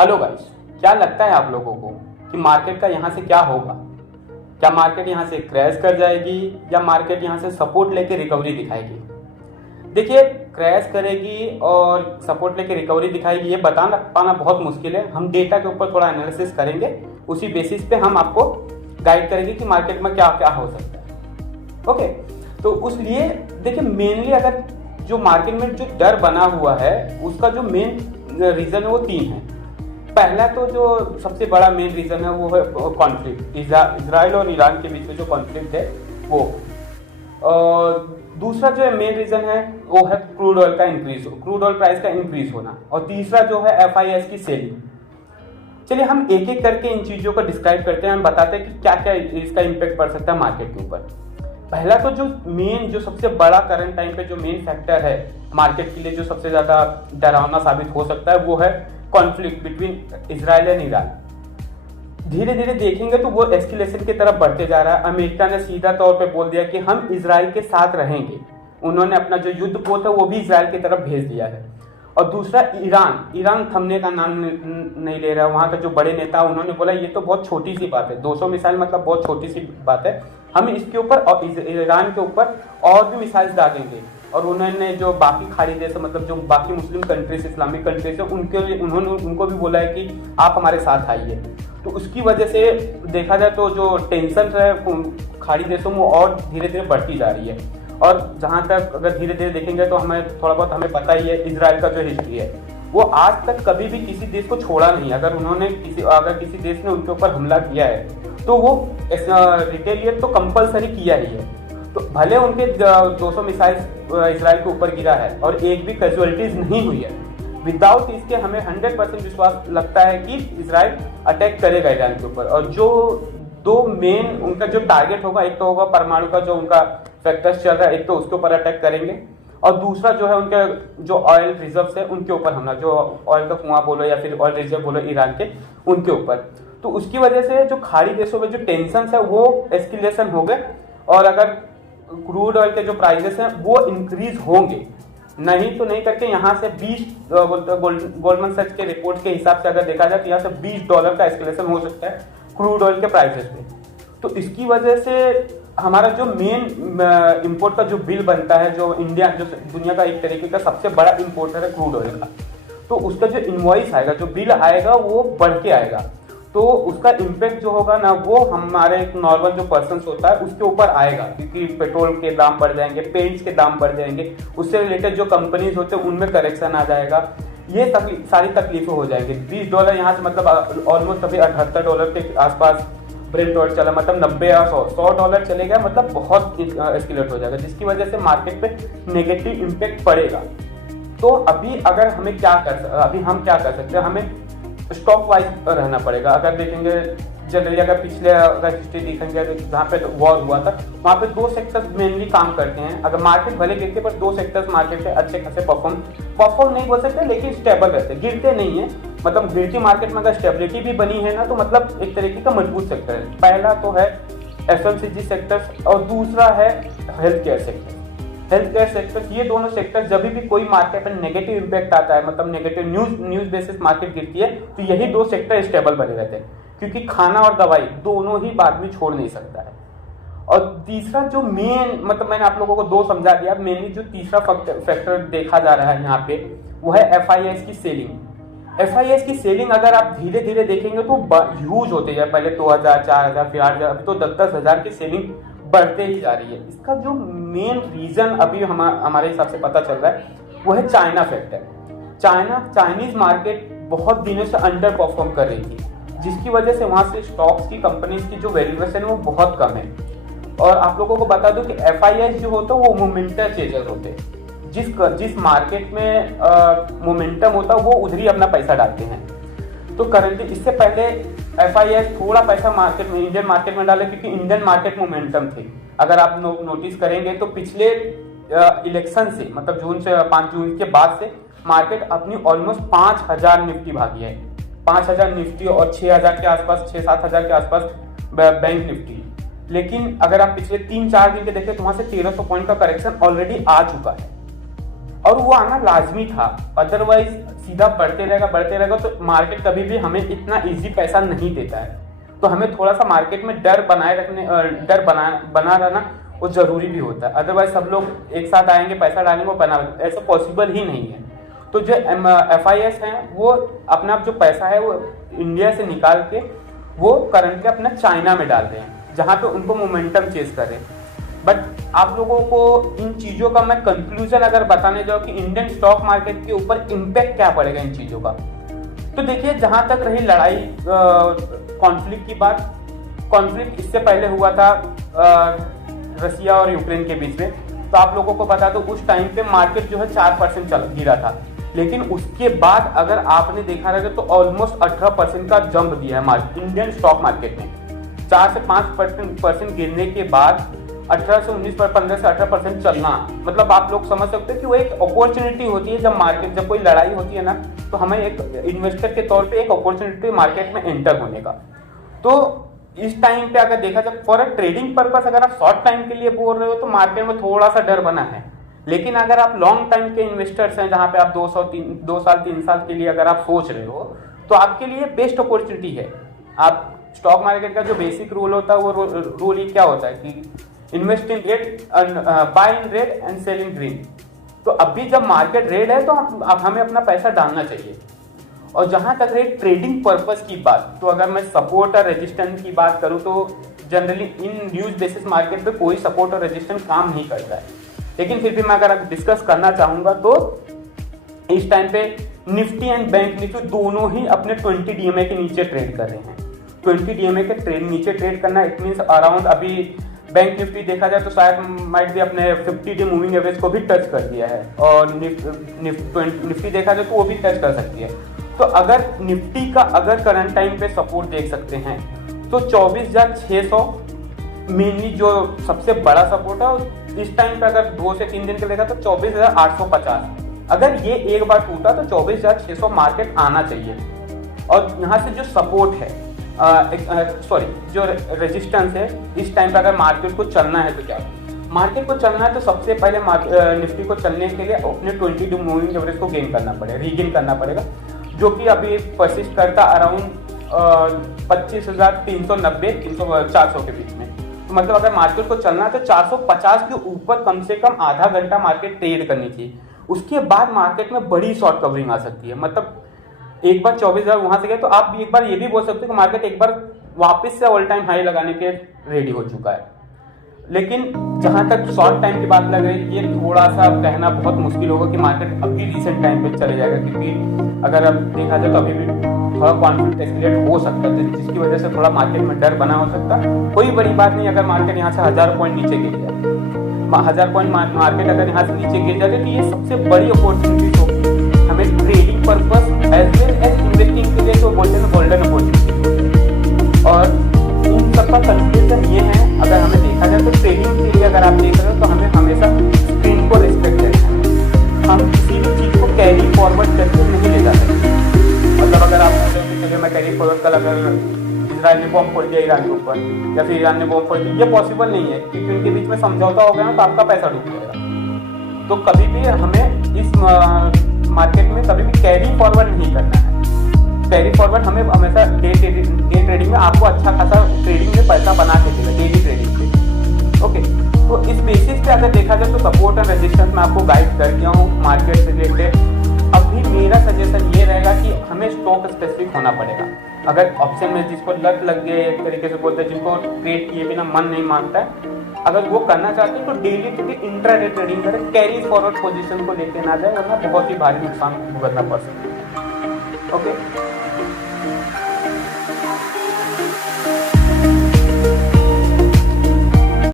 Hello guys, क्या लगता है आप लोगों को कि मार्केट का यहाँ से क्या होगा? क्या मार्केट यहाँ से क्रैश कर जाएगी या मार्केट यहाँ से सपोर्ट लेके रिकवरी दिखाएगी? देखिए, क्रैश करेगी और सपोर्ट लेके रिकवरी दिखाएगी ये बताना पाना बहुत मुश्किल है। हम डेटा के ऊपर थोड़ा एनालिसिस करेंगे, उसी बेसिस पे हम आपको गाइड करेंगे कि मार्केट में क्या क्या हो सकता है। ओके, तो उसलिए देखिए, मेनली अगर जो मार्केट में जो डर बना हुआ है उसका जो मेन रीजन है वो तीन है। पहला तो जो सबसे बड़ा मेन रीजन है वो है कॉन्फ्लिक्ट, इजराइल और ईरान के बीच में जो कॉन्फ्लिक्ट है वो। और दूसरा जो है मेन रीजन है वो है क्रूड ऑयल का इंक्रीज, क्रूड ऑयल प्राइस का इंक्रीज होना। और तीसरा जो है FIS की सेलिंग। चलिए हम एक एक करके इन चीजों को डिस्क्राइब करते हैं, हम बताते हैं कि क्या क्या इसका इम्पैक्ट पड़ सकता है मार्केट के ऊपर। पहला तो जो सबसे बड़ा करंट टाइम पे जो मेन फैक्टर है मार्केट के लिए, जो सबसे ज्यादा डरावना साबित हो सकता है वो है conflict between Israel and Iran. धीरे धीरे देखेंगे तो वो एस्केलेशन की तरफ बढ़ते जा रहा है। अमेरिका ने सीधा तौर पे बोल दिया कि हम इजराइल के साथ रहेंगे। उन्होंने अपना जो युद्ध पोत है वो भी इजराइल की तरफ भेज दिया है। और दूसरा ईरान थमने का नाम नहीं ले रहा। वहां का जो बड़े नेता उन्होंने बोला ये तो बहुत छोटी सी बात है, 200 मिसाइल मतलब बहुत छोटी सी बात है, हम इसके ऊपर और ईरान के ऊपर और भी मिसाइल दागेंगे। और उन्होंने जो बाकी खाड़ी देश मतलब जो बाकी मुस्लिम कंट्रीज, इस्लामिक कंट्रीज है, उनको भी बोला है कि आप हमारे साथ आइए। तो उसकी वजह से देखा जाए तो जो टेंशन है खाड़ी देशों में और धीरे धीरे बढ़ती जा रही है। और जहाँ तक अगर धीरे धीरे देखेंगे तो हमें थोड़ा बहुत हमें पता ही है इजराइल का जो हिस्ट्री है, वो आज तक कभी भी किसी देश को छोड़ा नहीं। अगर किसी देश ने उनके ऊपर हमला किया है तो वो रिटेलिएट तो कंपलसरी किया ही है। तो भले उनके 200 मिसाइल इजराइल के ऊपर गिरा है और एक भी कैजुअलिटीज नहीं हुई है, विदाउट इसके हमें 100% विश्वास लगता है कि इजराइल अटैक करेगा ईरान के ऊपर। और जो दो मेन उनका जो टारगेट होगा, एक तो होगा परमाणु का जो उनका फैक्टर्स चल रहा है, एक तो उसके ऊपर अटैक करेंगे। और दूसरा जो है उनके जो ऑयल रिजर्व्स है उनके ऊपर हमला, जो ऑयल का कुआं बोलो या फिर ऑयल रिजर्व बोलो ईरान के, उनके ऊपर। तो उसकी वजह से जो खाड़ी देशों में जो टेंशन है वो एस्केलेशन हो गए। और अगर क्रूड ऑयल के जो प्राइसेस हैं वो इंक्रीज होंगे, नहीं तो नहीं करके यहाँ से 20 गोल्डमैन सैक्स के रिपोर्ट के हिसाब से अगर देखा जाए तो यहाँ से $20 का एस्केलेशन हो सकता है क्रूड ऑयल के प्राइसेस पे। तो इसकी वजह से हमारा जो मेन इंपोर्ट का जो बिल बनता है, जो इंडिया जो दुनिया का एक तरीके का सबसे बड़ा इंपोर्टर है क्रूड ऑयल का, तो उसका जो इनवॉइस आएगा, जो बिल आएगा वो बढ़ के आएगा। तो उसका इम्पैक्ट जो होगा ना वो हमारे एक नॉर्मल जो पर्सन होता है उसके ऊपर आएगा, क्योंकि पेट्रोल के दाम बढ़ जाएंगे, पेंट्स के दाम बढ़ जाएंगे, उससे रिलेटेड जो कंपनीज होते हैं उनमें करेक्शन आ जाएगा। ये सारी तकलीफें हो जाएंगी। $20 यहाँ से मतलब ऑलमोस्ट अभी $78 के आसपास ब्रेंट ऑयल चला, मतलब 90 या $100 चले गया, मतलब बहुत एस्केलेट हो जाएगा, जिसकी वजह से मार्केट पे नेगेटिव इम्पैक्ट पड़ेगा। तो अभी हम क्या कर सकते हैं, हमें स्टॉक वाइज रहना पड़ेगा। अगर देखेंगे जनरली, अगर पिछले हिस्ट्री देखेंगे जहाँ पे वॉर हुआ था वहाँ पे 2 सेक्टर्स मेनली काम करते हैं। अगर मार्केट भले गिरते पर 2 सेक्टर्स मार्केट से अच्छे खासे परफॉर्म नहीं बोल सकते लेकिन स्टेबल रहते, गिरते नहीं है। मतलब गिरती मार्केट में अगर स्टेबिलिटी भी बनी है ना तो मतलब एक तरीके का मजबूत सेक्टर है। पहला तो है FMCG सेक्टर्स और दूसरा है health care sector. Health care sector, ये दोनों सेक्टर जब भी कोई मार्केट पर नेगेटिव इम्पैक्ट आता है, मतलब नेगेटिव न्यूज बेसिस मार्केट गिरती है, तो यही 2 सेक्टर स्टेबल बने रहते हैं, क्योंकि खाना और दवाई दोनों ही बाद में छोड़ नहीं सकता है। और तीसरा जो मेन, मतलब मैंने आप लोगों को 2 समझा दिया, मेनली जो तीसरा फैक्टर देखा जा रहा है यहाँ पे वो है FIS की सेलिंग। FIS की सेलिंग अगर आप धीरे धीरे देखेंगे तो ह्यूज होते जाए, पहले 2000, 4000, फिर 8000, अभी तो 10-10 हजार की सेलिंग बढ़ते ही जा रही है। इसका जो मेन रीजन अभी हमारे हिसाब से पता चल रहा है वो है चाइना फैक्टर। चाइनीज मार्केट बहुत दिनों से अंडर परफॉर्म कर रही थी, जिसकी वजह से वहां से स्टॉक्स की कंपनीज की जो वैल्यूएशन है वो बहुत कम है। और आप लोगों को बता दूं कि FIS जो होता है वो मोमेंटम चेजर होते हैं। जिस मार्केट में मोमेंटम होता है वो उधर ही अपना पैसा डालते हैं। तो करंटली इससे पहले FIS थोड़ा पैसा इंडियन मार्केट में डाले, क्योंकि इंडियन मार्केट मोमेंटम थी। अगर आप नोटिस करेंगे तो पिछले इलेक्शन से, मतलब 5 जून के बाद से मार्केट अपनी ऑलमोस्ट 5000 निफ्टी भागी है। 5000 निफ्टी और 6000 के आसपास, 6-7 हजार के आसपास बैंक निफ्टी। लेकिन अगर आप पिछले 3-4 दिन के देखें तो वहां से 1300 पॉइंट का करेक्शन ऑलरेडी आ चुका है। और वो आना लाजमी था, अदरवाइज सीधा बढ़ते रहेगा तो मार्केट कभी भी हमें इतना इजी पैसा नहीं देता है। तो हमें थोड़ा सा मार्केट में डर बना रहना वो जरूरी भी होता है, अदरवाइज सब लोग एक साथ आएंगे पैसा डालेंगे वो बना, ऐसा पॉसिबल ही नहीं है। तो जो FIS हैं वो अपना जो पैसा है वो इंडिया से निकाल के वो करंटली अपना चाइना में डाल रहे हैं, जहाँ पे उनको मोमेंटम चेज कर रहे हैं। बट आप लोगों को इन चीज़ों का मैं कंक्लूजन अगर बताने जाऊँ कि इंडियन स्टॉक मार्केट के ऊपर इम्पैक्ट क्या पड़ेगा इन चीज़ों का, तो देखिए जहाँ तक रही लड़ाई कॉन्फ्लिक्ट की बात, कॉन्फ्लिक्ट इससे पहले हुआ था रसिया और यूक्रेन के बीच में। तो आप लोगों को बता दो उस टाइम पे मार्केट जो है 4% गिरा था, लेकिन उसके बाद अगर आपने देखा रहे तो ऑलमोस्ट 18% का जंप दिया है इंडियन स्टॉक मार्केट में। 4 से 5% गिरने के बाद 18 से 19 पर 15 से 18% चलना, मतलब आप लोग समझ सकते हैं कि वो एक अपॉर्चुनिटी होती है। जब कोई लड़ाई होती है ना, तो हमें एक इन्वेस्टर के तौर पे एक अपॉर्चुनिटी मार्केट में एंटर होने का। तो इस टाइम पे अगर देखा जाए फॉर अ ट्रेडिंग पर्पस, अगर आप शॉर्ट टाइम के लिए बोल रहे हो तो मार्केट में थोड़ा सा डर बना है। लेकिन अगर आप लॉन्ग टाइम के इन्वेस्टर्स हैं, जहां पे आप 2 साल 3 साल के लिए अगर आप सोच रहे हो, तो आपके लिए बेस्ट अपॉर्चुनिटी है। आप स्टॉक मार्केट का जो बेसिक रूल होता है वो रूल ही क्या होता है कि invest in red, buy in red and sell in green. तो अभी जब मार्केट रेड है तो हमें अपना पैसा डालना चाहिए। और जहां तक रही ट्रेडिंग पर्पस की बात, तो अगर मैं सपोर्ट और रेजिस्टेंस की बात करूं तो generally in news basis market पे कोई सपोर्ट और रेजिस्टेंस काम नहीं करता है। लेकिन फिर भी मैं अगर डिस्कस करना चाहूंगा तो इस टाइम पे निफ्टी एंड बैंक निफ्टी दोनों ही अपने 20 DMA के नीचे ट्रेड कर रहे हैं। 20 DMA के नीचे ट्रेड करना इट मीन्स अराउंड, अभी बैंक निफ्टी देखा जाए तो शायद माइट भी अपने 50 डे मूविंग एवरेज को भी टच कर दिया है, और निफ्टी देखा जाए तो वो भी टच कर सकती है। तो अगर निफ्टी का अगर करंट टाइम पे सपोर्ट देख सकते हैं तो 24,600 मेनली जो सबसे बड़ा सपोर्ट है। इस टाइम पे अगर 2 से 3 दिन के लेगा तो 24,850। अगर ये एक बार टूटा तो 24,600 मार्केट आना चाहिए। और यहाँ से जो सपोर्ट है जो रेजिस्टेंस है, इस टाइम पे अगर मार्केट को चलना है तो क्या, मार्केट को चलना है तो सबसे पहले निफ्टी को चलने के लिए अपने 20 डे मूविंग एवरेज को गेन करना पड़ेगा, रीगेन करना पड़ेगा, जो कि अभी परसिस्ट करता अराउंड 25,390 400 के बीच में। तो मतलब अगर मार्केट को चलना है तो 450 के ऊपर कम से कम आधा घंटा मार्केट ट्रेड करनी चाहिए। उसके बाद मार्केट में बड़ी शॉर्ट कवरिंग आ सकती है। मतलब एक बार 24,000 वहां से गए तो आप एक बार ये भी बोल सकते हो कि मार्केट एक बार वापस से ऑल टाइम हाई लगाने के रेडी हो चुका है। लेकिन जहां तक शॉर्ट टाइम की बात लग रही है, ये थोड़ा सा कहना बहुत मुश्किल होगा कि मार्केट अभी रिसेंट टाइम पे चले जाएगा, क्योंकि अगर अब देखा जाए तो अभी भी थोड़ा कॉन्फ्लिक्ट एस्केलेट हो सकता है, जिसकी वजह से थोड़ा मार्केट में डर बना हो सकता है। कोई बड़ी बात नहीं अगर मार्केट यहाँ से 1000 पॉइंट नीचे गिर जाए, 1000 पॉइंट मार्केट अगर यहाँ से नीचे गिर जाए तो ये सबसे बड़ी अपॉर्चुनिटी होगी हमें trading purpose as well as investing के लिए, तो बोलते हैं गोल्डन अपॉर्चुनिटी। और इन सबका कंक्लूजन ये है, अगर हमें देखा जाए तो ट्रेडिंग के लिए अगर आप देख रहे हो तो हमें हमेशा स्क्रीन को रिस्पेक्ट करना है। हम किसी भी चीज़ को कैरी फॉरवर्ड करके नहीं ले जा सकते। मतलब अगर आप बोल रहे हो कि चलिए मैं कैरी फॉरवर्ड कल अगर इजराइल ने बॉम्ब फोड़ दिया ईरान के ऊपर, या फिर ईरान ने बॉम्ब फोड़ दिया, ये पॉसिबल नहीं है, क्योंकि उनके बीच में समझौता हो गया ना तो आपका पैसा डूब जाएगा। तो कभी भी हमें इस मार्केट में कभी भी कैरी फॉरवर्ड नहीं करना है। कैरी फॉरवर्ड हमें हमेशा डे ट्रेडिंग में आपको अच्छा खासा ट्रेडिंग में पैसा बना के देगा, डेली ट्रेडिंग पे। ओके, तो इस बेसिस पे अगर देखा जाए तो सपोर्ट एंड रेजिस्टेंस में आपको गाइड कर दिया हूँ मार्केट से रिलेटेड। अभी मेरा सजेशन ये रहेगा कि हमें स्टॉक स्पेसिफिक होना पड़ेगा। अगर ऑप्शन में जिसको लत लग गई, एक तरीके से बोलते हैं जिनको ट्रेड किए बिना मन नहीं मानता है, अगर वो करना चाहते हैं तो डेली ट्रेडिंग इंट्राडे ट्रेडिंग करें, कैरी फॉरवर्ड पोजीशन को लेके ना जाए, वरना बहुत ही भारी नुकसान भुगतना पड़ सकता है। ओके।